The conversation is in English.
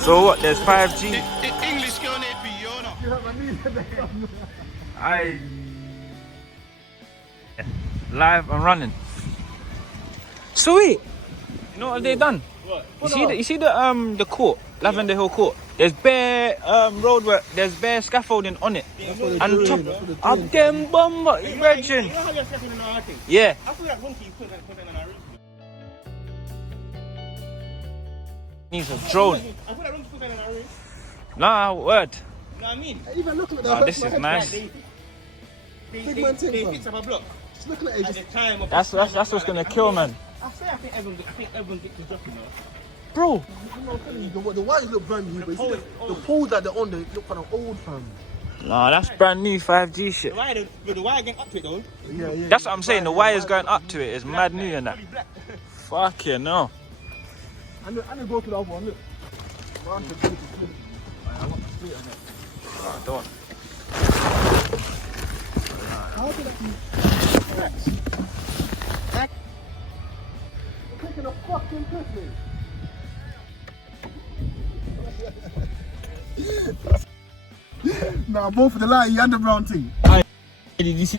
So what? There's 5G. English girl I live and running. Sweet. You know what they done? What? You see the court, Lavender Hill Court. There's bare road work. There's bare scaffolding on it. And top of them bomber, virgin. You know how you're stepping in our thing? Yeah. I feel like Hunky put it on our roof. Needs a drone. I feel like Hunky put it on our roof. Nah, word. You know what I mean? Even looking at Oh, that, this is nice. They thing, fix up a block. just looking at it, At the just, time of That's what's gonna kill, man. I think everyone gets the drop, you know. Bro, you know, I'm telling you, the wires look brand new, but you see the poles that they're on, they look kind of old, fam. nah, that's brand new 5G shit. The wire getting up to it though. Yeah. That's what I'm saying. The wires going up to it is mad new and that. Fully black. Fuck yeah, no. And then go to the other one, look. One, two, three, four. I want the split on it. Oh, don't. How did that be? You're taking a fucking piss, mate. Nah, both for the light, you underground thing. Did you see?